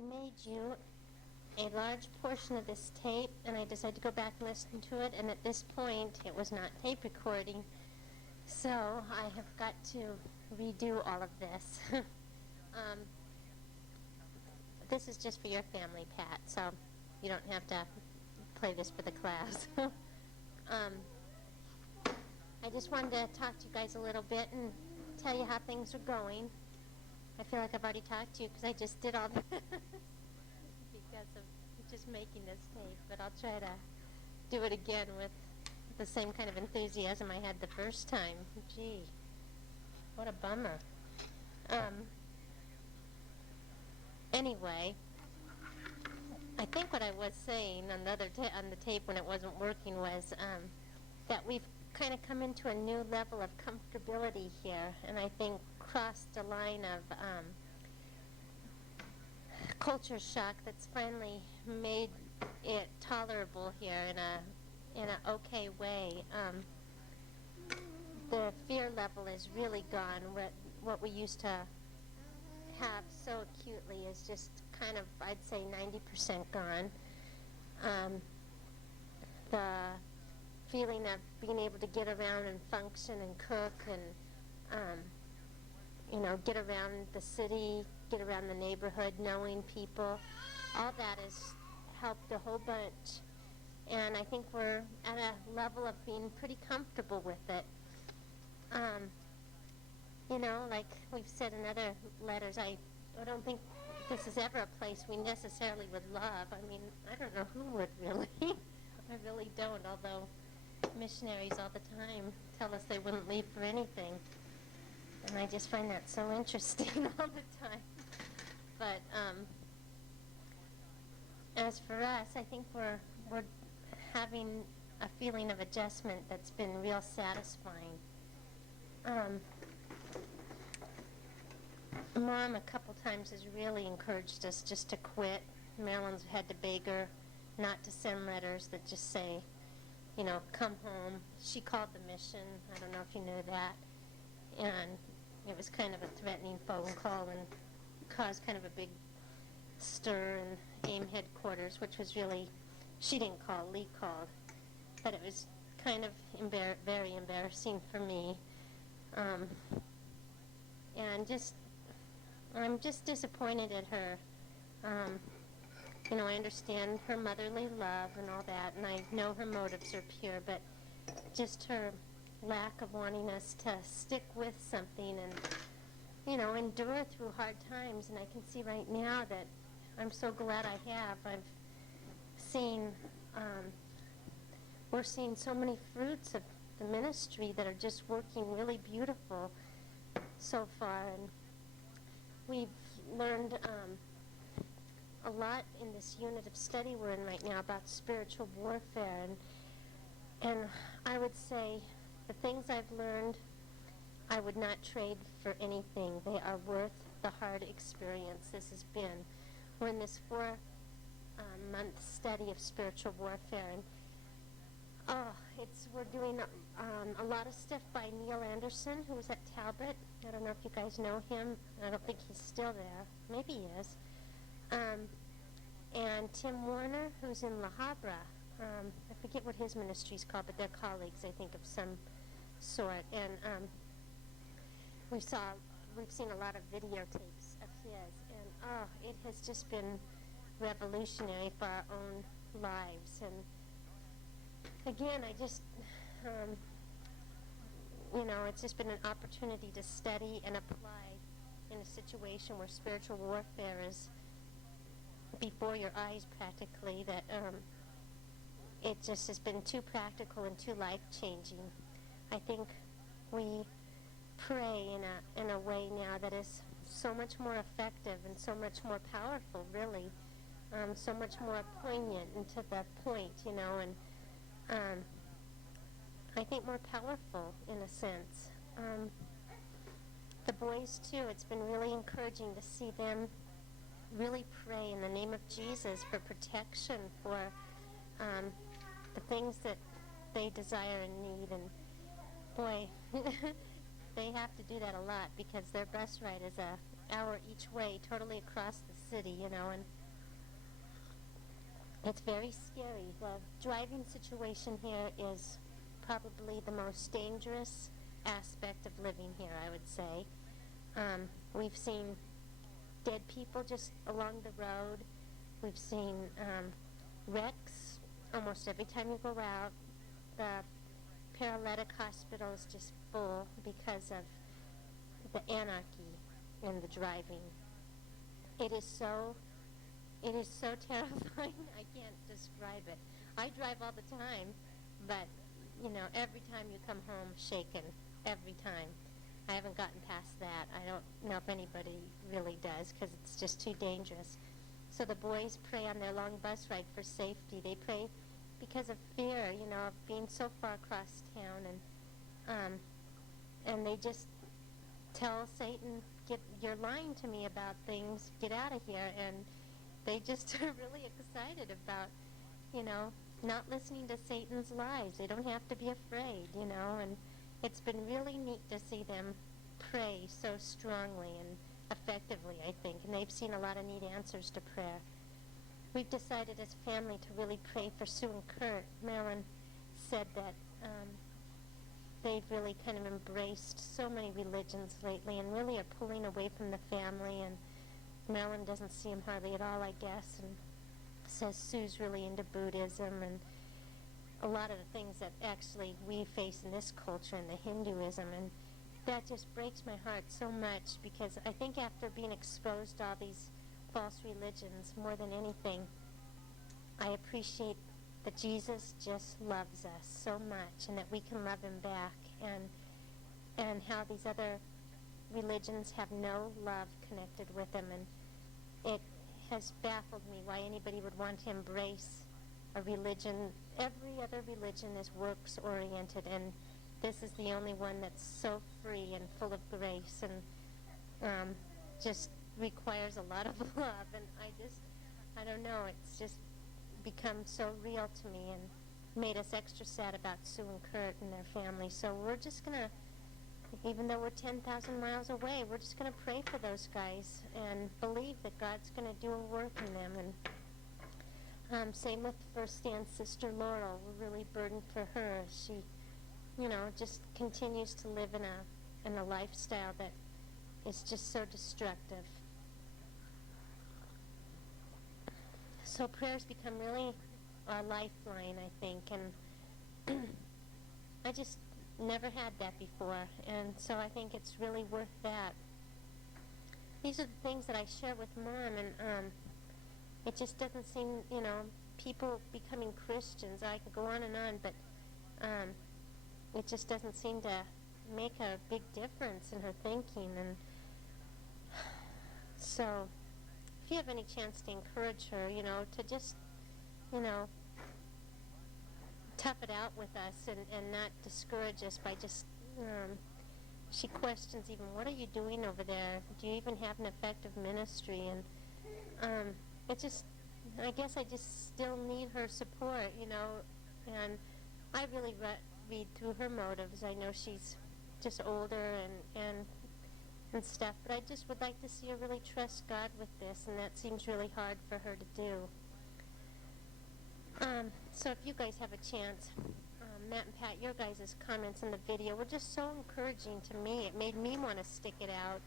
made you a large portion of this tape, and I decided to go back and listen to it, and at this point it was not tape recording, so I have got to redo all of this. This is just for your family, Pat, so you don't have to play this for the class. I just wanted to talk to you guys a little bit and tell you how things are going. I feel like I've already talked to you because I just did all the because of just making this tape, but I'll try to do it again with the same kind of enthusiasm I had the first time. Gee, what a bummer. Anyway, I think what I was saying on the on the tape when it wasn't working was that we've kind of come into a new level of comfortability here, and I think crossed a line of culture shock that's finally made it tolerable here in a okay way. The fear level is really gone. What we used to have so acutely is just kind of, I'd say, 90% gone. The feeling of being able to get around and function and cook and get around the city, get around the neighborhood, knowing people, all that has helped a whole bunch. And I think we're at a level of being pretty comfortable with it. Like we've said in other letters, I don't think this is ever a place we necessarily would love. I mean, I don't know who would really. I really don't, although missionaries all the time tell us they wouldn't leave for anything. And I just find that so interesting all the time. But as for us, I think we're having a feeling of adjustment that's been real satisfying. Mom a couple times has really encouraged us just to quit. Marilyn's had to beg her not to send letters that just say, come home. She called the mission. I don't know if you knew that. And it was kind of a threatening phone call and caused kind of a big stir in AIM headquarters, which was really, she didn't call, Lee called. But it was kind of very embarrassing for me. And I'm just disappointed at her. I understand her motherly love and all that, and I know her motives are pure, but just her lack of wanting us to stick with something and, endure through hard times. And I can see right now that I'm so glad I have. We're seeing so many fruits of the ministry that are just working really beautiful so far. And we've learned a lot in this unit of study we're in right now about spiritual warfare. And I would say the things I've learned, I would not trade for anything. They are worth the hard experience this has been. We're in this 4-month study of spiritual warfare, and we're doing a lot of stuff by Neil Anderson, who was at Talbot. I don't know if you guys know him. I don't think he's still there. Maybe he is. And Tim Warner, who's in La Habra. I forget what his ministry's called, but they're colleagues, I think, of some sort. And we've seen a lot of videotapes of his, and it has just been revolutionary for our own lives. And again, I just, it's just been an opportunity to study and apply in a situation where spiritual warfare is before your eyes practically, that it just has been too practical and too life-changing. I think we pray in a way now that is so much more effective and so much more powerful, really, so much more poignant and to the point, and I think more powerful in a sense. The boys, too, it's been really encouraging to see them really pray in the name of Jesus for protection, for the things that they desire and need. And boy, they have to do that a lot because their bus ride is an hour each way, totally across the city, you know, and it's very scary. The driving situation here is probably the most dangerous aspect of living here, I would say. We've seen dead people just along the road. We've seen wrecks almost every time you go out. The paralytic hospital is just full because of the anarchy in the driving. It is so terrifying. I can't describe it. I drive all the time, but you know, every time you come home shaken, every time. I haven't gotten past that. I don't know if anybody really does, because it's just too dangerous. So the boys pray on their long bus ride for safety. They pray because of fear, you know, of being so far across town, and they just tell Satan, you're lying to me about things, get out of here, and they just are really excited about, you know, not listening to Satan's lies. They don't have to be afraid, you know, and it's been really neat to see them pray so strongly and effectively, I think, and they've seen a lot of neat answers to prayer. We've decided as a family to really pray for Sue and Kurt. Marilyn said that they've really kind of embraced so many religions lately and really are pulling away from the family, and Marilyn doesn't see him hardly at all, I guess, and says Sue's really into Buddhism and a lot of the things that actually we face in this culture and the Hinduism, and that just breaks my heart so much, because I think after being exposed to all these false religions more than anything, I appreciate that Jesus just loves us so much and that we can love him back, and how these other religions have no love connected with him, and it has baffled me why anybody would want to embrace a religion. Every other religion is works-oriented, and this is the only one that's so free and full of grace, and just requires a lot of love. And I don't know, it's just become so real to me and made us extra sad about Sue and Kurt and their family. So we're just going to, even though we're 10,000 miles away, we're just going to pray for those guys and believe that God's going to do a work in them. And same with First Stand Sister Laurel. We're really burdened for her. She, you know, just continues to live in a lifestyle that is just so destructive. So prayers become really our lifeline, I think, and I just never had that before, and so I think it's really worth that. These are the things that I share with Mom, and it just doesn't seem, you know, people becoming Christians, I could go on, but it just doesn't seem to make a big difference in her thinking. And so if you have any chance to encourage her, you know, to just, you know, tough it out with us and not discourage us by just, she questions even, what are you doing over there? Do you even have an effective ministry? And it just, I guess I just still need her support, you know, and I really read through her motives. I know she's just older and stuff, but I just would like to see her really trust God with this, and that seems really hard for her to do. So if you guys have a chance, Matt and Pat, your guys' comments in the video were just so encouraging to me. It made me want to stick it out,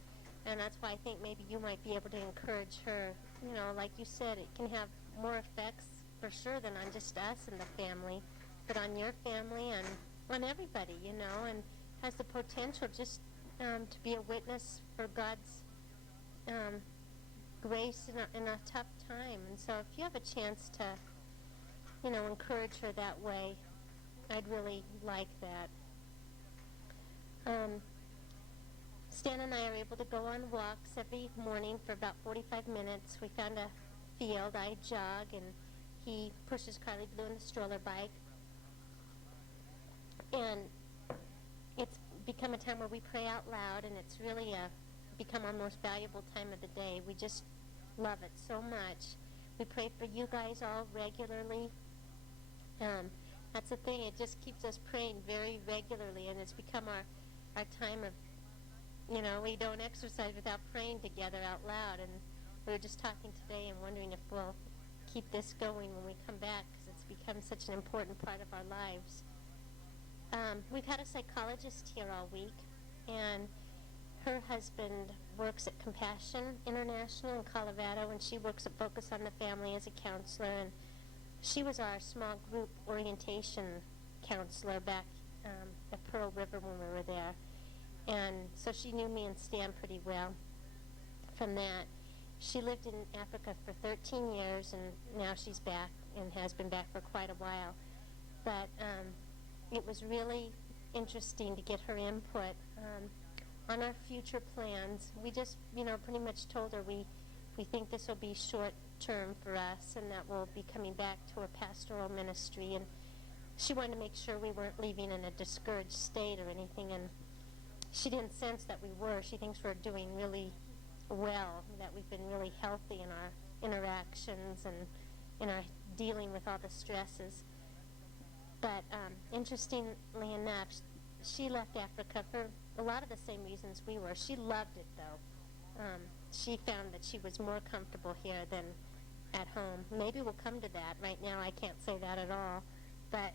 and that's why I think maybe you might be able to encourage her. You know, like you said, it can have more effects for sure than on just us and the family, but on your family and on everybody, you know, and has the potential just to be a witness for God's grace in a tough time. And so if you have a chance to, you know, encourage her that way, I'd really like that. Stan and I are able to go on walks every morning for about 45 minutes. We found a field. I jog, and he pushes Carly Blue in the stroller bike. And it's become a time where we pray out loud, and it's really become our most valuable time of the day. We just love it so much. We pray for you guys all regularly. That's the thing, it just keeps us praying very regularly, and it's become our time of, you know, we don't exercise without praying together out loud, and we were just talking today and wondering if we'll keep this going when we come back, because it's become such an important part of our lives. We've had a psychologist here all week, and her husband works at Compassion International in Colorado, and she works at Focus on the Family as a counselor, and she was our small group orientation counselor back at Pearl River when we were there. And so she knew me and Stan pretty well from that. She lived in Africa for 13 years, and now she's back and has been back for quite a while. But it was really interesting to get her input on our future plans. We just, pretty much told her we think this will be short term for us, and that we'll be coming back to a pastoral ministry. And she wanted to make sure we weren't leaving in a discouraged state or anything, and she didn't sense that we were. She thinks we're doing really well, that we've been really healthy in our interactions and in our dealing with all the stresses. But interestingly enough, she left Africa for a lot of the same reasons we were. She loved it, though. She found that she was more comfortable here than at home. Maybe we'll come to that. Right now I can't say that at all. But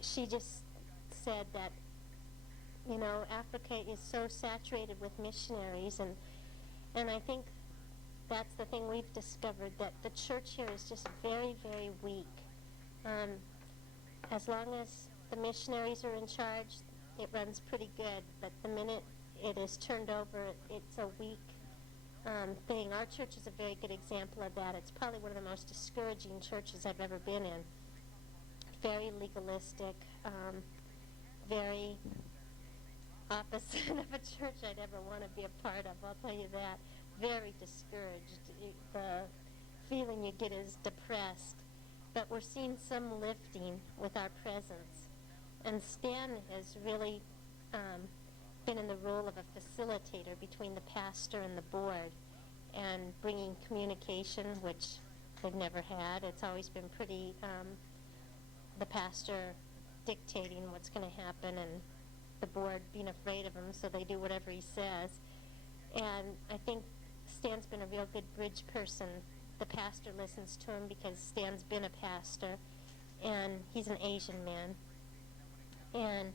she just said that, Africa is so saturated with missionaries, and I think that's the thing we've discovered, that the church here is just very, very weak. As long as the missionaries are in charge, it runs pretty good, but the minute it is turned over, it's a weak thing. Our church is a very good example of that. It's probably one of the most discouraging churches I've ever been in. Very legalistic, very opposite of a church I'd ever want to be a part of, I'll tell you that. Very discouraged. The feeling you get is depressed. But we're seeing some lifting with our presence. And Stan has really been in the role of a facilitator between the pastor and the board, and bringing communication, which they've never had. It's always been pretty, the pastor dictating what's going to happen, and the board being afraid of him, so they do whatever he says. And I think Stan's been a real good bridge person. The pastor listens to him because Stan's been a pastor, and he's an Asian man. And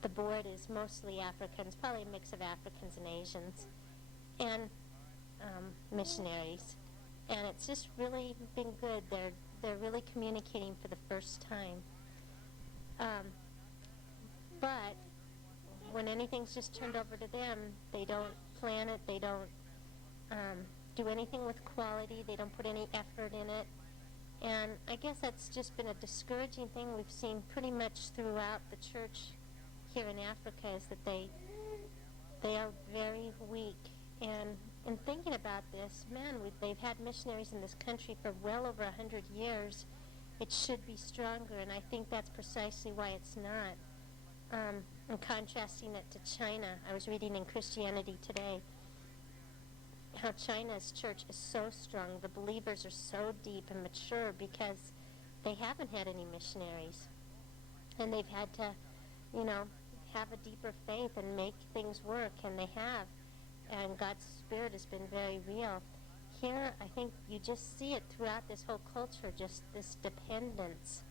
the board is mostly Africans, probably a mix of Africans and Asians, and missionaries. And it's just really been good. They're really communicating for the first time. But when anything's just turned over to them, they don't plan it, they don't do anything with quality, they don't put any effort in it. And I guess that's just been a discouraging thing we've seen pretty much throughout the church here in Africa, is that they are very weak. And in thinking about this, man, they've had missionaries in this country for well over 100 years. It should be stronger, and I think that's precisely why it's not. And contrasting it to China, I was reading in Christianity Today how China's church is so strong. The believers are so deep and mature because they haven't had any missionaries. And they've had to, have a deeper faith and make things work, and they have. And God's Spirit has been very real. Here, I think you just see it throughout this whole culture, just this dependence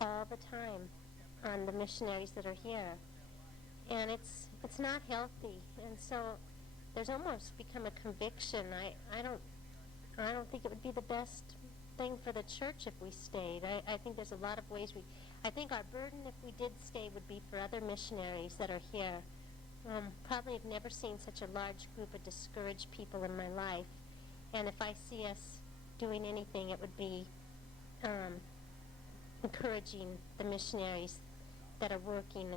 all the time on the missionaries that are here. And it's not healthy. And so there's almost become a conviction. I don't think it would be the best thing for the church if we stayed. I think there's a lot of ways I think our burden, if we did stay, would be for other missionaries that are here. Probably have never seen such a large group of discouraged people in my life. And if I see us doing anything, it would be encouraging the missionaries that are working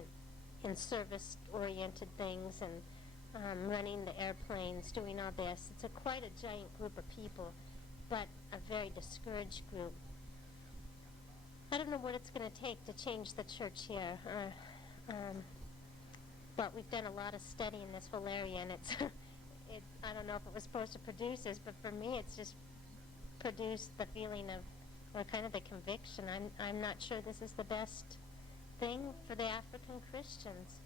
in service-oriented things and running the airplanes, doing all this. It's quite a giant group of people, but a very discouraged group. I don't know what it's going to take to change the church here, but we've done a lot of study in this whole area, and I don't know if it was supposed to produce this, but for me it's just produced the feeling of, or kind of the conviction, I'm not sure this is the best thing for the African Christians.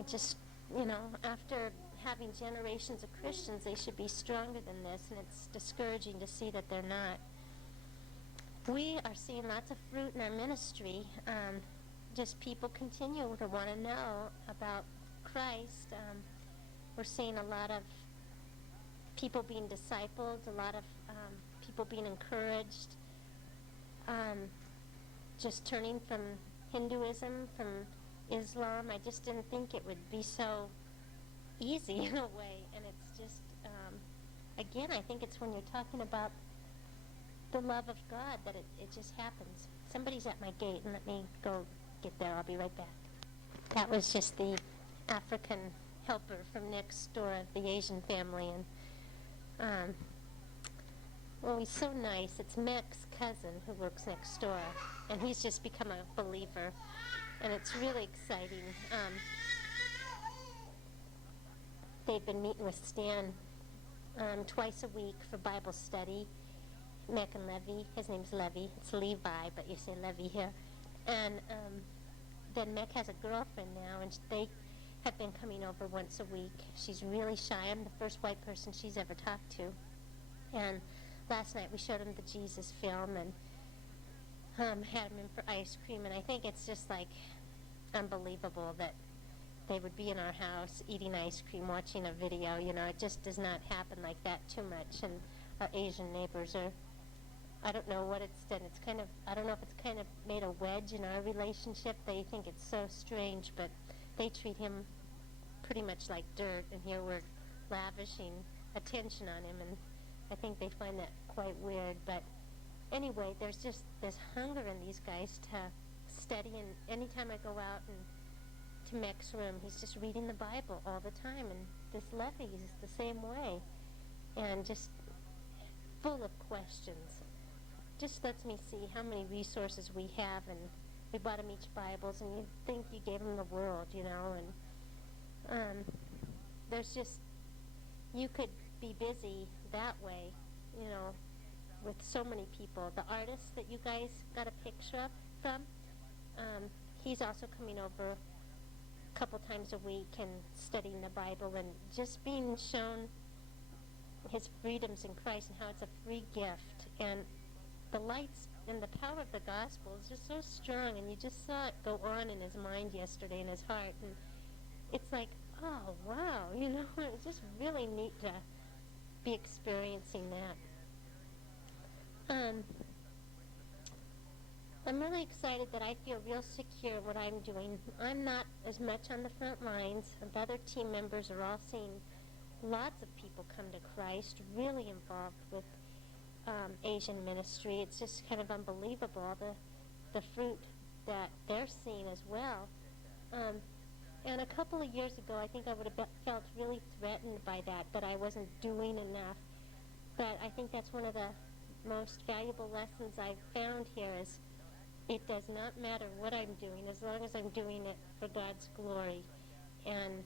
it just, you know, after having generations of Christians, they should be stronger than this, and it's discouraging to see that they're not. We are seeing lots of fruit in our ministry. Just people continue to want to know about Christ. We're seeing a lot of people being discipled, a lot of people being encouraged, just turning from Hinduism, from Islam. I just didn't think it would be so easy in a way, and it's just, again, I think it's when you're talking about the love of God that it just happens. Somebody's at my gate, and let me go get there. I'll be right back. That was just the African helper from next door of the Asian family, and well, he's so nice. It's Mek's cousin who works next door, and he's just become a believer, and it's really exciting. They've been meeting with Stan twice a week for Bible study. Mek and Levi. His name's Levi. It's Levi, but you say Levi here. And then Mek has a girlfriend now, and they have been coming over once a week. She's really shy. I'm the first white person she's ever talked to. And last night we showed him the Jesus film and had him in for ice cream. And I think it's just like unbelievable that they would be in our house eating ice cream, watching a video. You know, it just does not happen like that too much. And our Asian neighbors are, I don't know what it's done. It's kind of, I don't know if it's kind of made a wedge in our relationship. They think it's so strange, but they treat him pretty much like dirt, and here we're lavishing attention on him, and I think they find that quite weird. But anyway, there's just this hunger in these guys to study, and anytime I go out and to Mek's room, he's just reading the Bible all the time, and this Levi is the same way, and just full of questions. Just lets me see how many resources we have, and we bought him each Bibles, and you think you gave him the world, you know, and there's just, you could be busy that way, you know, with so many people. The artist that you guys got a picture of from, he's also coming over a couple times a week and studying the Bible and just being shown his freedoms in Christ and how it's a free gift. And the lights and the power of the gospel is just so strong, and you just saw it go on in his mind yesterday, in his heart, and it's like, oh, wow, you know, it's just really neat to be experiencing that. I'm really excited that I feel real secure what I'm doing. I'm not as much on the front lines. The other team members are all seeing lots of people come to Christ, really involved with Asian ministry. It's just kind of unbelievable, the fruit that they're seeing as well. And a couple of years ago, I think I would have felt really threatened by that I wasn't doing enough. But I think that's one of the most valuable lessons I've found here is it does not matter what I'm doing as long as I'm doing it for God's glory. And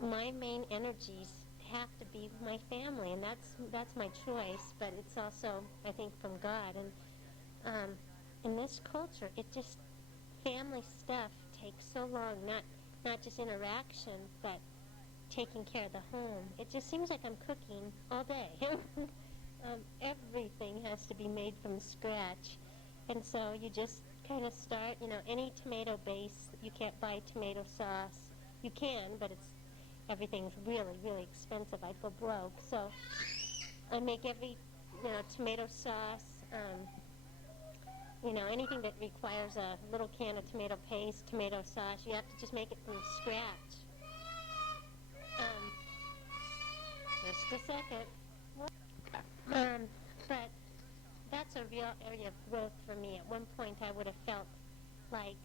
my main energies have to be with my family, and that's my choice, but it's also, I think, from God. And in this culture, it just, family stuff takes so long, not just interaction, but taking care of the home. It just seems like I'm cooking all day. Everything has to be made from scratch. And so you just kind of start, you know, any tomato base, you can't buy tomato sauce. You can, but everything's really, really expensive. I feel broke. So I make every, you know, tomato sauce, you know, anything that requires a little can of tomato paste, tomato sauce, you have to just make it from scratch. Just a second. But that's a real area of growth for me. At one point I would have felt like,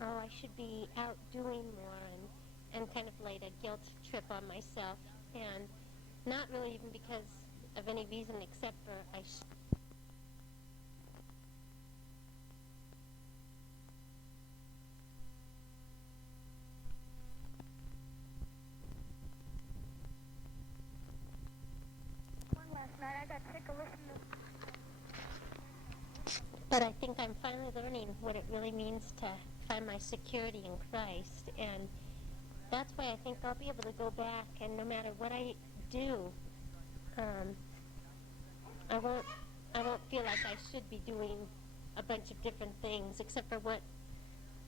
oh, I should be out doing more, and kind of laid a guilt trip on myself, and not really even because of any reason except for Last night I got sick of listening to. But I think I'm finally learning what it really means to find my security in Christ, and that's why I think I'll be able to go back, and no matter what I do, um, I won't I won't feel like I should be doing a bunch of different things except for what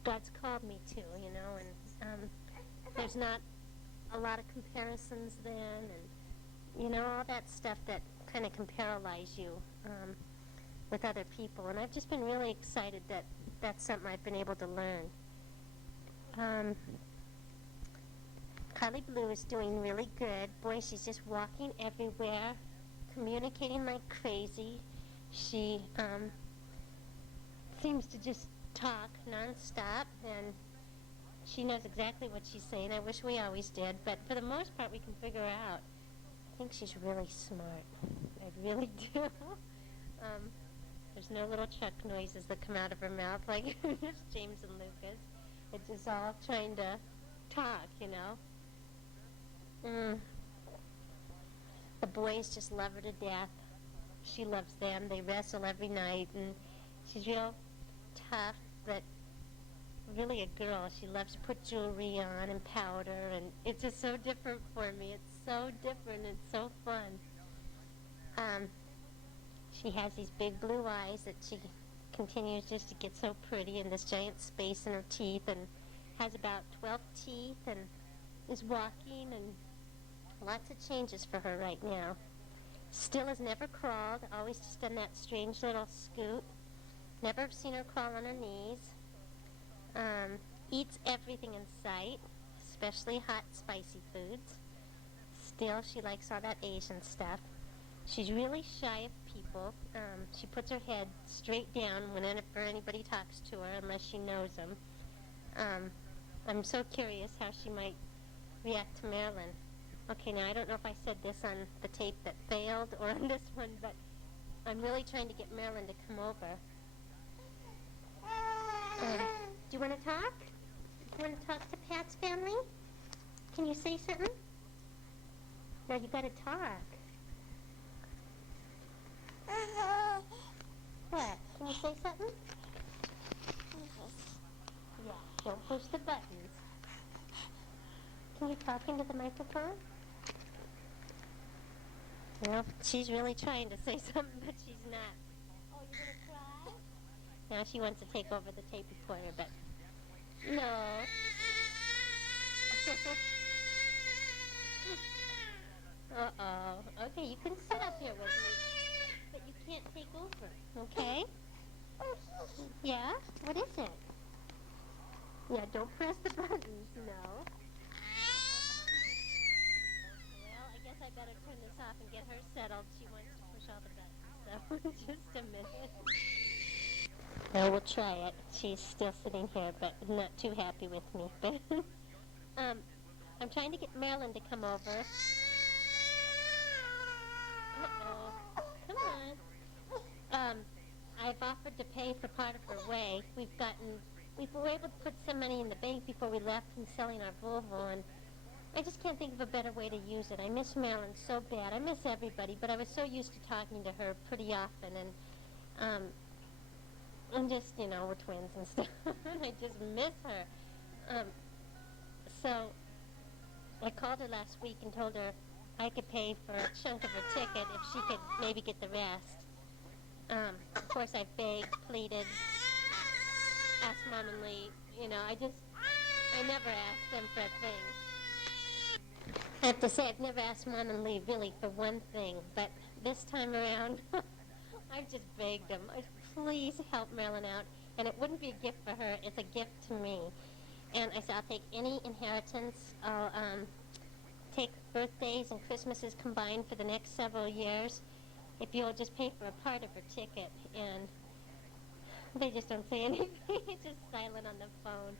God's called me to, you know, and there's not a lot of comparisons then, and, you know, all that stuff that kind of can paralyze you with other people. And I've just been really excited that that's something I've been able to learn. Carly Blue is doing really good. Boy, she's just walking everywhere, communicating like crazy. She seems to just talk nonstop, and she knows exactly what she's saying. I wish we always did, but for the most part, we can figure out. I think she's really smart. I really do. There's no little chuck noises that come out of her mouth like James and Lucas. It's just all trying to talk, you know. The boys just love her to death. She loves them. They wrestle every night, and she's real tough, but really a girl. She loves to put jewelry on and powder, and it's just so different for me. It's so different. It's so fun. She has these big blue eyes that she continues just to get so pretty, and this giant space in her teeth, and has about 12 teeth, and is walking, and lots of changes for her right now. Still has never crawled, always just done that strange little scoot. Never seen her crawl on her knees. Eats everything in sight, especially hot, spicy foods. Still, she likes all that Asian stuff. She's really shy of people. She puts her head straight down whenever anybody talks to her, unless she knows them. I'm so curious how she might react to Marilyn. Okay, now I don't know if I said this on the tape that failed or on this one, but I'm really trying to get Marilyn to come over. Do you want to talk? Do you want to talk to Pat's family? Can you say something? No, you got to talk. What? Can you say something? Yeah, don't push the buttons. Can you talk into the microphone? Well, she's really trying to say something, but she's not. Oh, you're going to cry? Now she wants to take over the tape recorder, but no. Uh-oh. Okay, you can sit up here with me, but you can't take over, okay? Yeah? What is it? Yeah, don't press the buttons, no. Well, I guess I better turn this off and get her settled. She wants to push all the buttons, so just a minute. No, we'll try it. She's still sitting here, but not too happy with me. I'm trying to get Marilyn to come over. Uh-oh. Come on. I've offered to pay for part of her way. We were able to put some money in the bank before we left from selling our Volvo, and I just can't think of a better way to use it. I miss Marilyn so bad. I miss everybody, but I was so used to talking to her pretty often, and just, you know, we're twins and stuff, and I just miss her. So I called her last week and told her I could pay for a chunk of her ticket if she could maybe get the rest. Of course, I begged, pleaded, asked Mom and Lee. You know, I never asked them for a thing. I have to say, I've never asked Mom and Lee really for one thing, but this time around, I've just begged them. Please help Marilyn out. And it wouldn't be a gift for her, it's a gift to me. And I said, I'll take any inheritance. I'll take birthdays and Christmases combined for the next several years if you'll just pay for a part of her ticket. And they just don't say anything. It's just silent on the phone.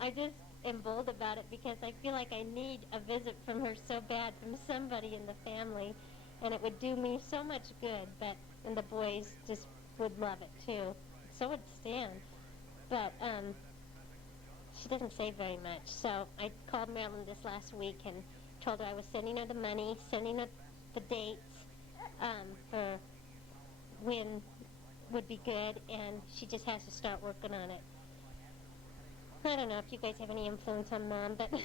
I just am bold about it because I feel like I need a visit from her so bad, from somebody in the family, and it would do me so much good. And the boys just would love it too. So would Stan. But she doesn't say very much. So I called Marilyn this last week and told her I was sending her the money, sending her the dates for when would be good, and she just has to start working on it. I don't know if you guys have any influence on Mom, but if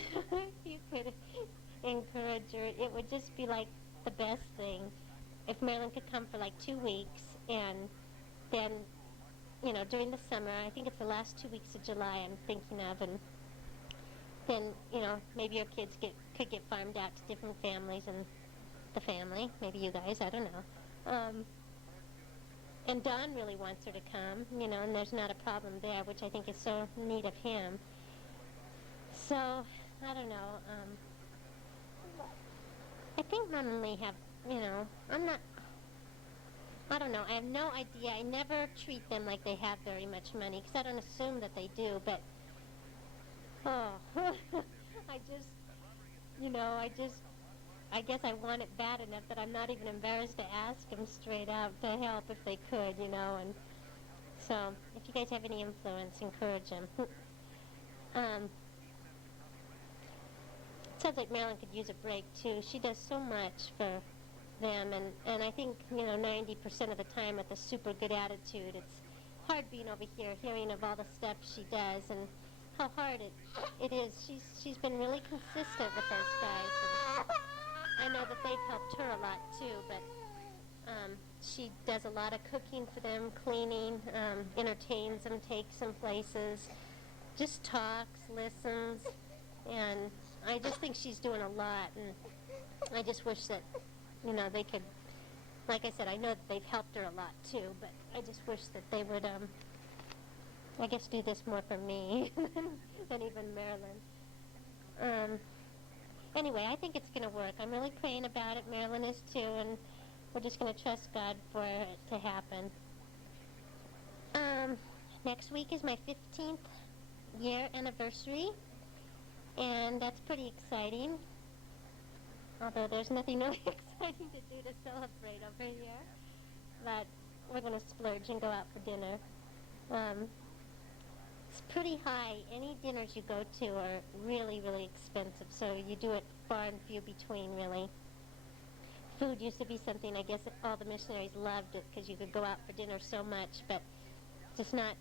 you could encourage her, it would just be like the best thing. If Marilyn could come for like 2 weeks, and then, during the summer, I think it's the last 2 weeks of July I'm thinking of, and then, maybe your kids could get farmed out to different families and the family, maybe you guys, I don't know. And Don really wants her to come, and there's not a problem there, which I think is so neat of him. So, I don't know. I think Mom and Lee have, I don't know. I have no idea. I never treat them like they have very much money, because I don't assume that they do, but, I guess I want it bad enough that I'm not even embarrassed to ask them straight out to help if they could, and so if you guys have any influence, encourage them. Sounds like Marilyn could use a break too. She does so much for them, and I think 90% of the time with a super good attitude. It's hard being over here hearing of all the stuff she does and how hard it is. She's been really consistent with those guys. And I know that they've helped her a lot too, but she does a lot of cooking for them, cleaning, entertains them, takes them places, just talks, listens, and I just think she's doing a lot, and I just wish that, they could, like I said, I know that they've helped her a lot too, but I just wish that they would, I guess, do this more for me than even Marilyn. Anyway, I think it's going to work. I'm really praying about it. Marilyn is too, and we're just going to trust God for it to happen. Next week is my 15th year anniversary, and that's pretty exciting, although there's nothing really exciting to do to celebrate over here, but we're going to splurge and go out for dinner. It's pretty high. Any dinners you go to are really, really expensive, so you do it far and few between, really. Food used to be something I guess all the missionaries loved it because you could go out for dinner so much, but it's just not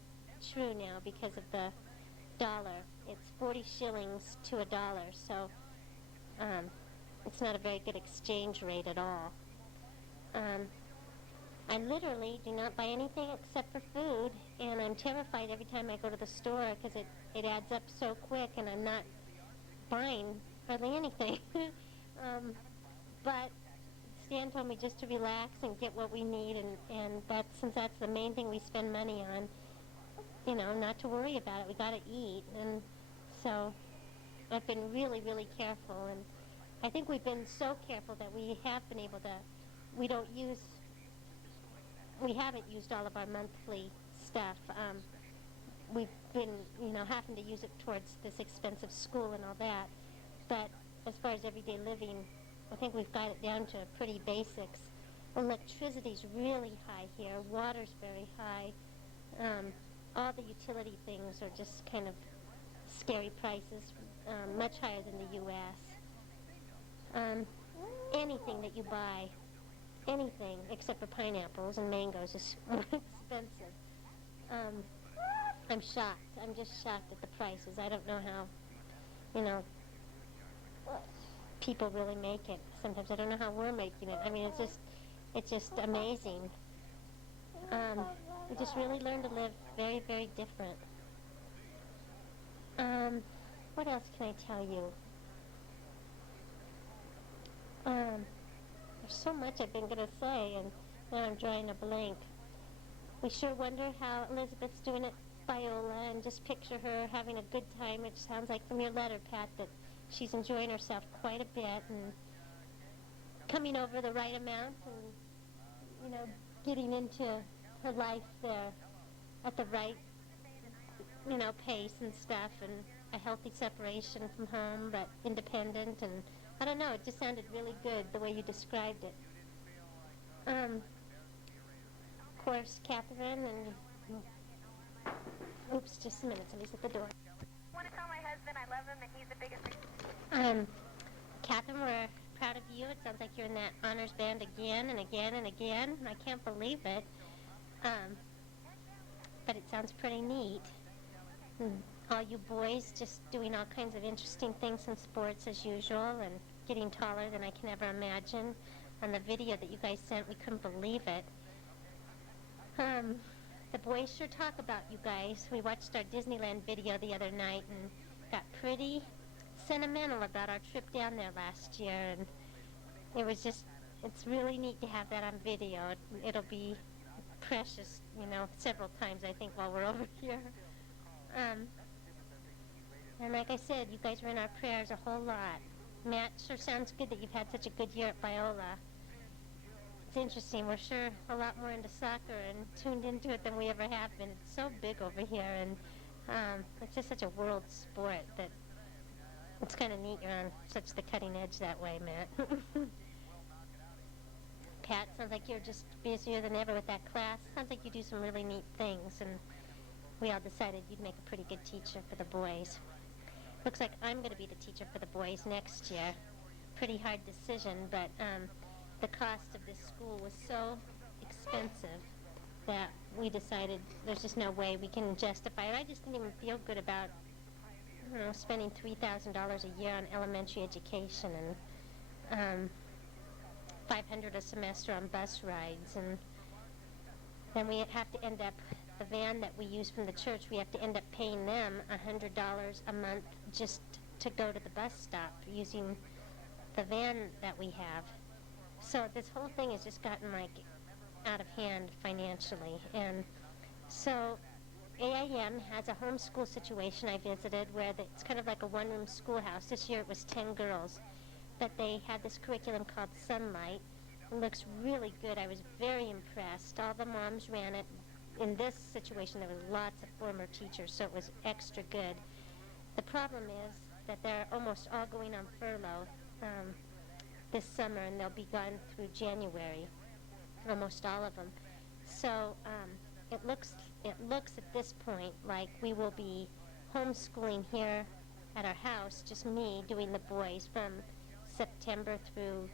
true now because of the dollar. It's 40 shillings to $1, so it's not a very good exchange rate at all. I literally do not buy anything except for food, and I'm terrified every time I go to the store because it adds up so quick, and I'm not buying hardly anything. But Stan told me just to relax and get what we need, and since that's the main thing we spend money on, not to worry about it. We got to eat, and so I've been really, really careful, and I think we've been so careful that we have been able to, we haven't used all of our monthly stuff. We've been, having to use it towards this expensive school and all that, but as far as everyday living, I think we've got it down to pretty basics. Electricity's really high here. Water's very high. All the utility things are just kind of scary prices, much higher than the U.S. Anything that you buy, anything except for pineapples and mangoes is more expensive. I'm shocked. I'm just shocked at the prices. I don't know how, people really make it. Sometimes I don't know how we're making it. I mean, it's just amazing. We just really learned to live very, very different. What else can I tell you? There's so much I've been going to say, and now I'm drawing a blank. We sure wonder how Elizabeth's doing at Biola, and just picture her having a good time, which sounds like from your letter, Pat, that she's enjoying herself quite a bit and coming over the right amount and, getting into her life there at the right, pace and stuff, and a healthy separation from home, but independent, and I don't know, it just sounded really good the way you described it. Of course, Catherine and... Oops, just a minute, somebody's at the door. I want to tell my husband I love him and he's the biggest reason. Catherine, we're proud of you. It sounds like you're in that honors band again and again and again. I can't believe it. But it sounds pretty neat. all you boys just doing all kinds of interesting things in sports as usual and getting taller than I can ever imagine. On the video that you guys sent, we couldn't believe it. The boys sure talk about you guys. We watched our Disneyland video the other night and got pretty sentimental about our trip down there last year, and it was just, it's really neat to have that on video. It'll be precious, several times I think while we're over here. And like I said, you guys were in our prayers a whole lot. Matt, sure sounds good that you've had such a good year at Biola. It's interesting. We're sure a lot more into soccer and tuned into it than we ever have been. It's so big over here, and it's just such a world sport that it's kind of neat you're on such the cutting edge that way, Matt. Pat, sounds like you're just busier than ever with that class. Sounds like you do some really neat things, and we all decided you'd make a pretty good teacher for the boys. Looks like I'm going to be the teacher for the boys next year. Pretty hard decision, but the cost of this school was so expensive that we decided there's just no way we can justify it. I just didn't even feel good about, spending $3,000 a year on elementary education and $500 a semester on bus rides, and then we have to end up, the van that we use from the church, we have to end up paying them $100 a month just to go to the bus stop using the van that we have. So this whole thing has just gotten out of hand financially. And so AIM has a homeschool situation I visited where it's kind of like a one-room schoolhouse. This year it was 10 girls. But they had this curriculum called Sunlight. It looks really good. I was very impressed. All the moms ran it. In this situation, there was lots of former teachers, so it was extra good. The problem is that they're almost all going on furlough this summer, and they'll be gone through January, almost all of them. So it looks at this point like we will be homeschooling here at our house, just me doing the boys from September through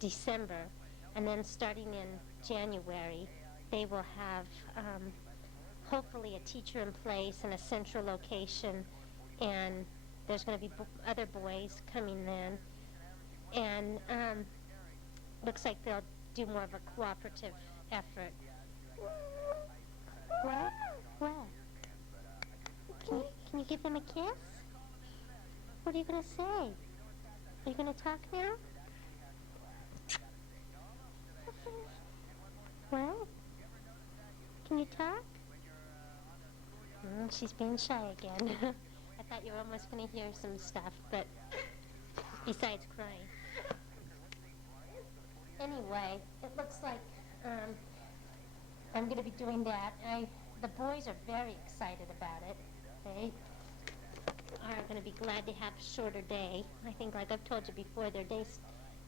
December, and then starting in January, they will have hopefully a teacher in place in a central location, and there's going to be other boys coming then, and looks like they'll do more of a cooperative effort. What? What? Can you give them a kiss? What are you going to say? Are you going to talk now? What? Can you talk? She's being shy again. I thought you were almost going to hear some stuff, but besides crying. Anyway, it looks like I'm going to be doing that. The boys are very excited about it. They are going to be glad to have a shorter day. I think, like I've told you before, their days,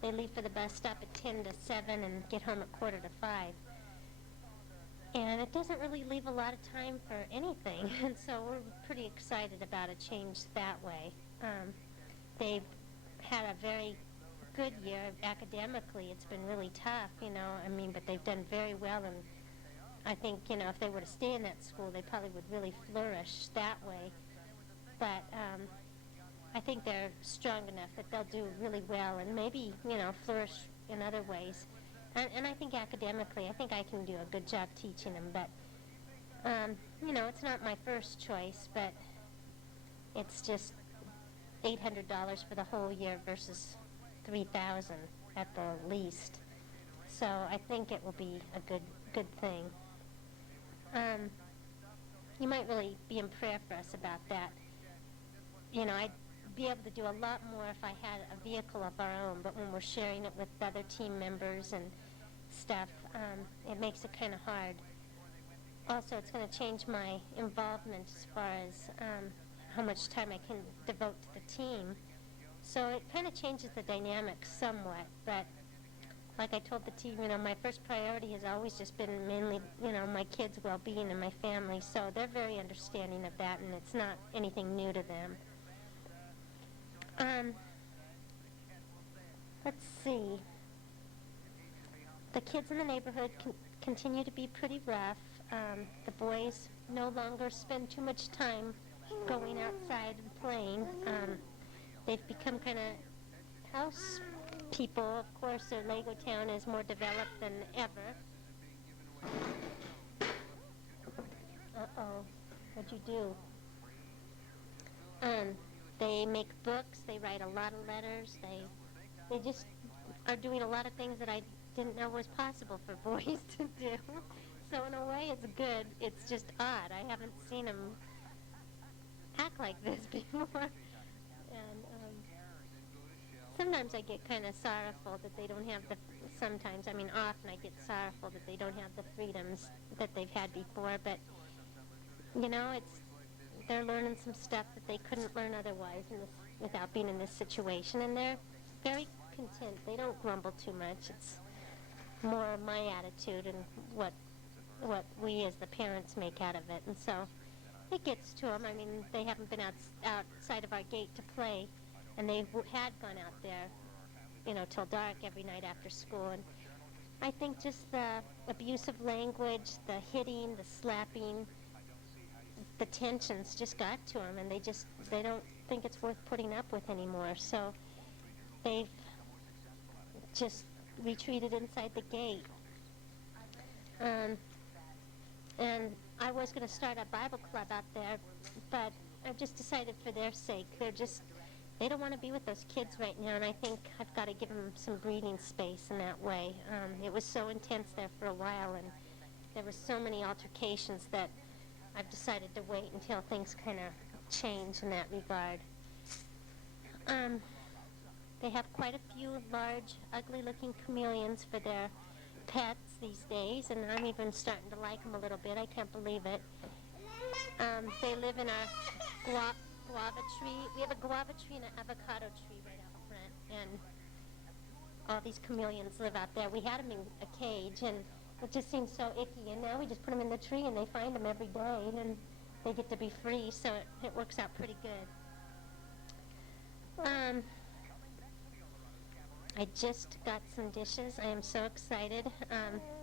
they leave for the bus stop at 10 to 7 and get home at 4:45. And it doesn't really leave a lot of time for anything, and so we're pretty excited about a change that way. They've had a very good year academically. It's been really tough, but they've done very well, and I think, if they were to stay in that school, they probably would really flourish that way. But I think they're strong enough that they'll do really well and maybe, flourish in other ways. And I think academically, I think I can do a good job teaching them. But, it's not my first choice, but it's just $800 for the whole year versus $3,000 at the least. So I think it will be a good thing. You might really be in prayer for us about that. I'd be able to do a lot more if I had a vehicle of our own, but when we're sharing it with other team members and stuff, it makes it kind of hard. Also, it's going to change my involvement as far as how much time I can devote to the team. So it kind of changes the dynamics somewhat, but like I told the team, my first priority has always just been mainly, my kids' well-being and my family, so they're very understanding of that, and it's not anything new to them. Let's see. The kids in the neighborhood continue to be pretty rough. The boys no longer spend too much time going outside and playing. They've become kind of house people. Of course, their Lego town is more developed than ever. Uh-oh, what'd you do? They make books, they write a lot of letters, they just are doing a lot of things that I didn't know was possible for boys to do. So in a way, it's good. It's just odd. I haven't seen them act like this before. And sometimes I get kind of sorrowful that they don't have often I get sorrowful that they don't have the freedoms that they've had before. But, they're learning some stuff that they couldn't learn otherwise without being in this situation. And they're very content. They don't grumble too much. It's more my attitude and what we as the parents make out of it. And so it gets to them. I mean, they haven't been outside of our gate to play, and they had gone out there, till dark every night after school. And I think just the abusive language, the hitting, the slapping, the tensions just got to them, and they don't think it's worth putting up with anymore. So they've just retreated inside the gate. And I was going to start a Bible club out there, but I've just decided for their sake, they don't want to be with those kids right now, and I think I've got to give them some breathing space in that way. It was so intense there for a while, and there were so many altercations that I've decided to wait until things kind of change in that regard. They have quite a few large, ugly-looking chameleons for their pets these days, and I'm even starting to like them a little bit. I can't believe it. They live in a guava tree. We have a guava tree and an avocado tree right out front, and all these chameleons live out there. We had them in a cage, and it just seems so icky, and now we just put them in the tree, and they find them every day, and they get to be free, so it works out pretty good. I just got some dishes. I am so excited.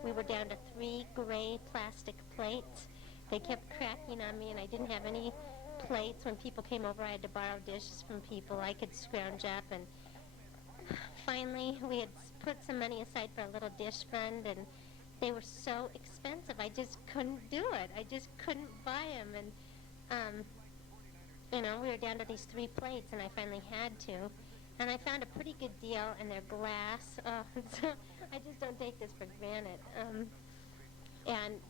We were down to 3 gray plastic plates. They kept cracking on me, and I didn't have any plates. When people came over, I had to borrow dishes from people I could scrounge up, and finally we had put some money aside for a little dish fund, and they were so expensive. I just couldn't do it. I just couldn't buy them, and we were down to these 3 plates, and I finally had to. And I found a pretty good deal, and they're glass. So I just don't take this for granted. And,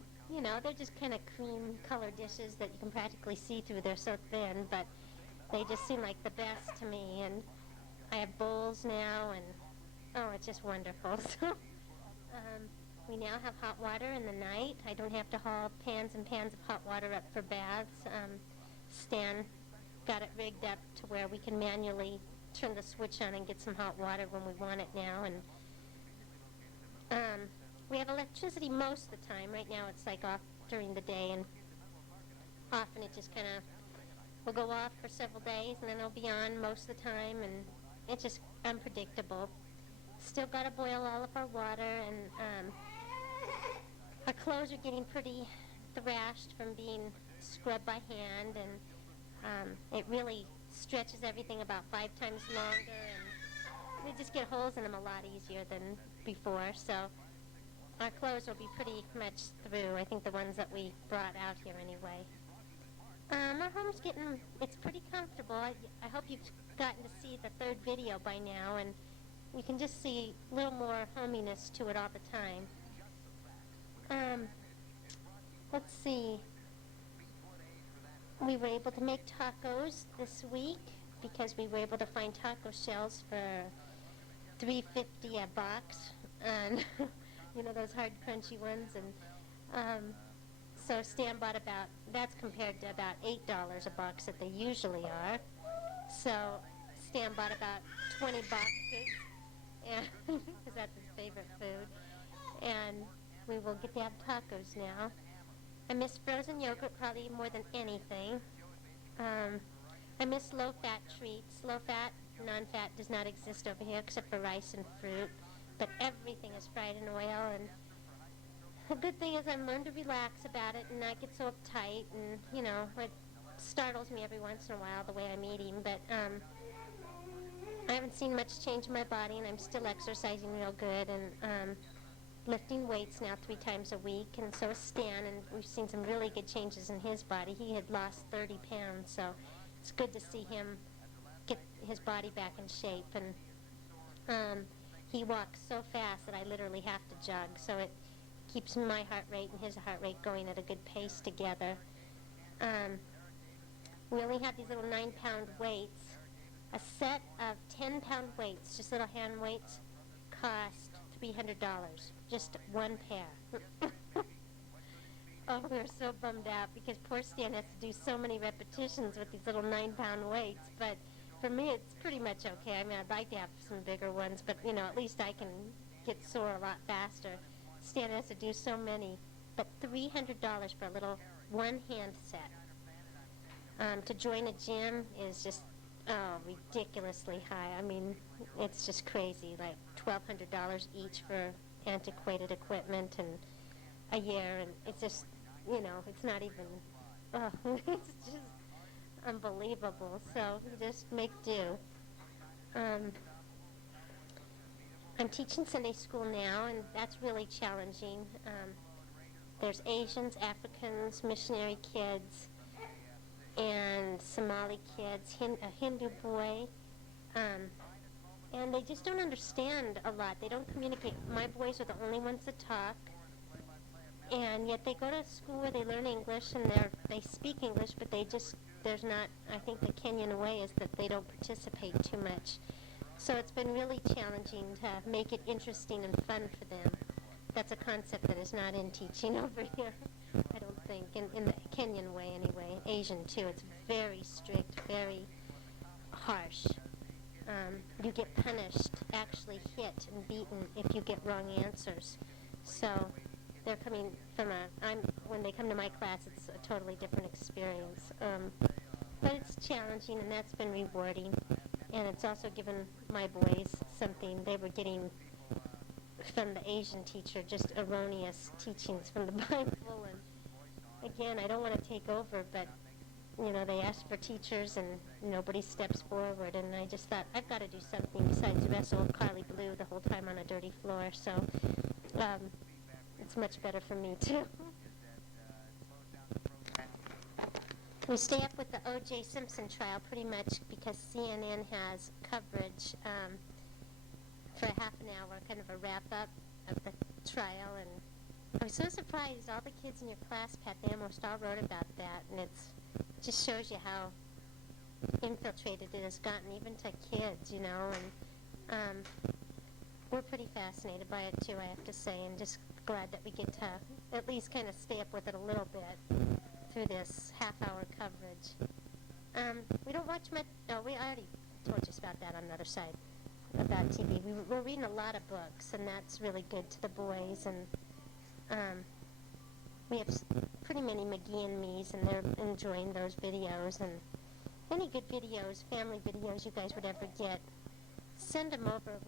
they're just kind of cream-colored dishes that you can practically see through. They're so thin, but they just seem like the best to me. And I have bowls now, and, it's just wonderful. So we now have hot water in the night. I don't have to haul pans and pans of hot water up for baths. Stan got it rigged up to where we can manually turn the switch on and get some hot water when we want it now. And we have electricity most of the time. Right now it's like off during the day, and often it just kind of will go off for several days, and then it'll be on most of the time, and it's just unpredictable. Still got to boil all of our water, and our clothes are getting pretty thrashed from being scrubbed by hand, and it really stretches everything about 5 times longer, and we just get holes in them a lot easier than before. So our clothes will be pretty much through. I think the ones that we brought out here anyway. Our home's it's pretty comfortable. I hope you've gotten to see the 3rd video by now, and you can just see a little more hominess to it all the time. Let's see. We were able to make tacos this week because we were able to find taco shells for $3.50 a box, and those hard crunchy ones. And so Stan bought that's compared to about $8 a box that they usually are. So Stan bought about 20 boxes, and because that's his favorite food. And we will get to have tacos now. I miss frozen yogurt probably more than anything. I miss low-fat treats. Low-fat, non-fat does not exist over here except for rice and fruit, but everything is fried in oil. And the good thing is I've learned to relax about it and not get so uptight, and, startles me every once in a while the way I'm eating, but I haven't seen much change in my body, and I'm still exercising real good, and lifting weights now 3 times a week, and so is Stan, and we've seen some really good changes in his body. He had lost 30 pounds, so it's good to see him get his body back in shape, and he walks so fast that I literally have to jog, so it keeps my heart rate and his heart rate going at a good pace together. We only have these little 9-pound weights. A set of 10-pound weights, just little hand weights, cost $300, just one pair. Oh, we were so bummed out because poor Stan has to do so many repetitions with these little 9-pound weights, but for me it's pretty much okay. I mean, I'd like to have some bigger ones, but you know, at least I can get sore a lot faster. Stan has to do so many, but $300 for a little one-hand set. To join a gym is just ridiculously high. I mean, it's just crazy, like $1,200 each for antiquated equipment and a year, and it's just, you know, it's not even, it's just unbelievable. So you just make do. I'm teaching Sunday school now, and that's really challenging. There's Asians, Africans, missionary kids, and Somali kids, a Hindu boy, and they just don't understand a lot. They don't communicate. My boys are the only ones that talk, and yet they go to school where they learn English, and they speak English, but there's not, I think the Kenyan way is that they don't participate too much. So it's been really challenging to make it interesting and fun for them. That's a concept that is not in teaching over here, I don't think, in the Kenyan way anyway. Asian too, it's very strict, very harsh. You get punished, actually hit and beaten if you get wrong answers. So they're coming from when they come to my class, it's a totally different experience. But it's challenging, and that's been rewarding. And it's also given my boys something they were getting from the Asian teacher, just erroneous teachings from the Bible. And again, I don't want to take over, but you know, they asked for teachers and nobody steps forward, and I just thought, I've got to do something besides wrestle Carly Blue the whole time on a dirty floor, so it's much better for me too. We stay up with the O.J. Simpson trial pretty much because CNN has coverage for a half an hour, kind of a wrap-up of the trial, and I was so surprised. All the kids in your class, Pat, they almost all wrote about that, and it just shows you how infiltrated it has gotten, even to kids, you know, and we're pretty fascinated by it too, I have to say, and just glad that we get to at least kind of stay up with it a little bit through this half-hour coverage. We don't watch much. No, I already told you about that on the other side, about TV. We're reading a lot of books, and that's really good to the boys, and we have pretty many McGee and Me's, and they're enjoying those videos, and any good videos, family videos you guys would ever get, send them over.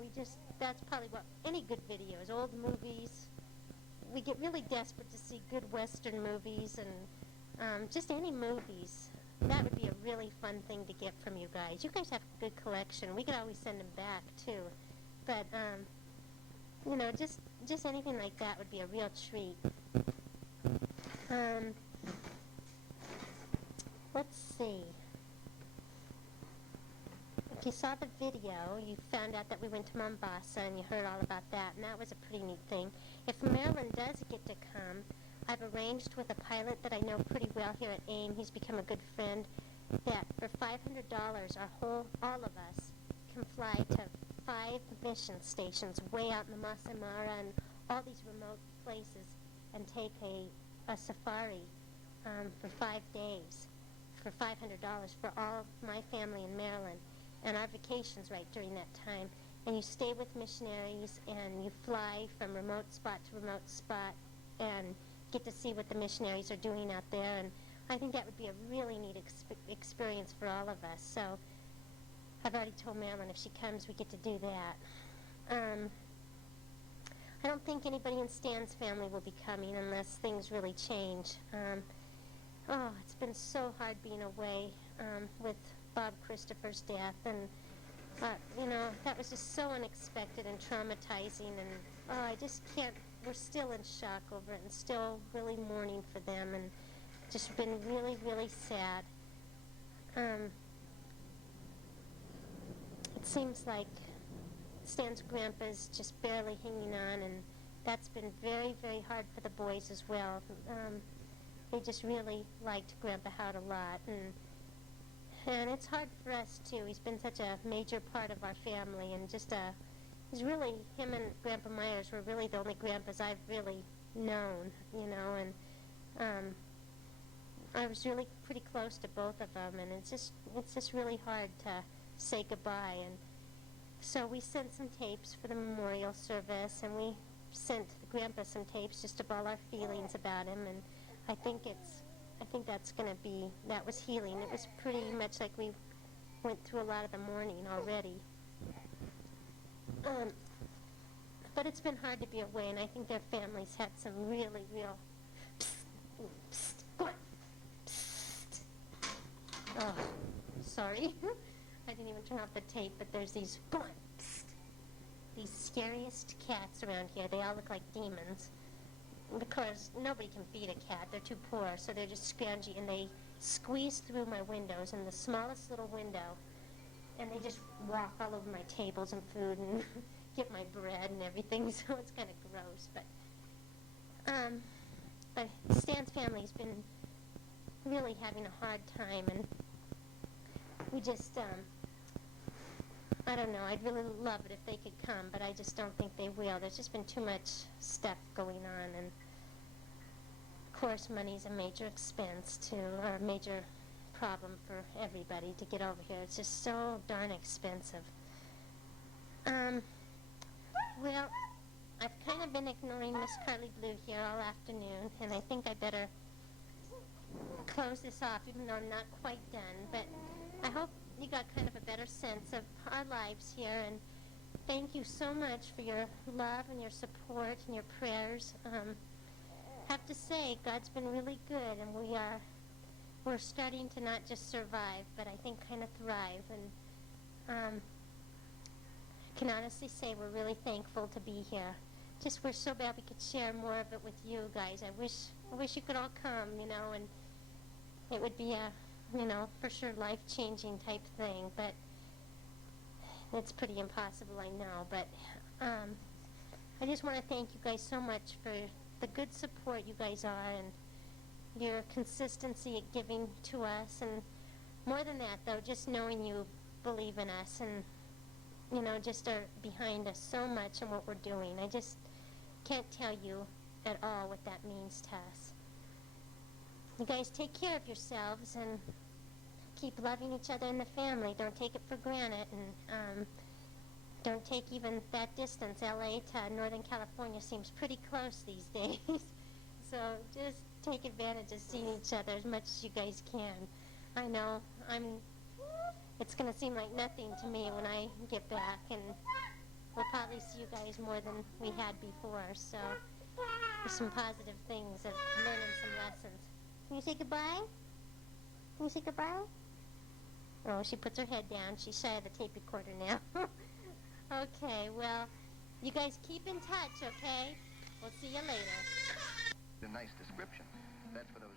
That's probably what, any good videos, old movies. We get really desperate to see good Western movies, and just any movies. That would be a really fun thing to get from you guys. You guys have a good collection. We could always send them back, too. But, you know, just anything like that would be a real treat. Let's see. If you saw the video, you found out that we went to Mombasa, and you heard all about that, and that was a pretty neat thing. If Marilyn does get to come, I've arranged with a pilot that I know pretty well here at AIM, he's become a good friend, that for $500, all of us can fly to 5 mission stations way out in the Masai Mara and all these remote places and take a safari for 5 days for $500 for all my family in Maryland. And our vacation's right during that time. And you stay with missionaries, and you fly from remote spot to remote spot and get to see what the missionaries are doing out there. And I think that would be a really neat experience for all of us. So I've already told Marilyn if she comes, we get to do that. I don't think anybody in Stan's family will be coming unless things really change. oh, it's been so hard being away with Bob Christopher's death, and that was just so unexpected and traumatizing, and I just can't. We're still in shock over it, and still really mourning for them, and just been really, really sad. It seems like Stan's grandpa's just barely hanging on, and that's been very, very hard for the boys as well. They just really liked Grandpa Howard a lot, and it's hard for us too. He's been such a major part of our family, and he's really, him and Grandpa Myers were really the only grandpas I've really known, and I was really pretty close to both of them, and it's just really hard to say goodbye. And so we sent some tapes for the memorial service, and we sent Grandpa some tapes just of all our feelings about him, and I think that's going to be, that was healing. It was pretty much like we went through a lot of the mourning already. But it's been hard to be away, and I think their families had some really real go on. Oh, sorry. I didn't even turn off the tape, but there's these these scariest cats around here. They all look like demons. Because nobody can feed a cat. They're too poor, so they're just scroungy, and they squeeze through my windows in the smallest little window, and they just walk all over my tables and food and get my bread and everything, so it's kind of gross. But Stan's family's been really having a hard time, and we just, I don't know, I'd really love it if they could come, but I just don't think they will. There's just been too much stuff going on, and of course money's a major expense too, or a major problem for everybody to get over here. It's just so darn expensive. Well, I've kind of been ignoring Miss Carly Blue here all afternoon, and I think I better close this off, even though I'm not quite done, but I hope you got kind of a better sense of our lives here, and thank you so much for your love and your support and your prayers. Have to say, God's been really good, and we're starting to not just survive, but I think kind of thrive, and I can honestly say we're really thankful to be here. Just we're so bad we could share more of it with you guys. I wish you could all come, and it would be a for sure life-changing type thing, but it's pretty impossible, I know. But I just want to thank you guys so much for the good support you guys are, and your consistency at giving to us, and more than that, though, just knowing you believe in us, and just are behind us so much in what we're doing. I just can't tell you at all what that means to us. You guys take care of yourselves and keep loving each other in the family. Don't take it for granted, and don't take even that distance. LA to Northern California seems pretty close these days. So just take advantage of seeing each other as much as you guys can. I know it's going to seem like nothing to me when I get back, and we'll probably see you guys more than we had before. So there's some positive things of learning some lessons. Can you say goodbye? Can you say goodbye? Oh, she puts her head down. She's shy of the tape recorder now. Okay, well, you guys keep in touch, okay? We'll see you later. A nice description. That's for those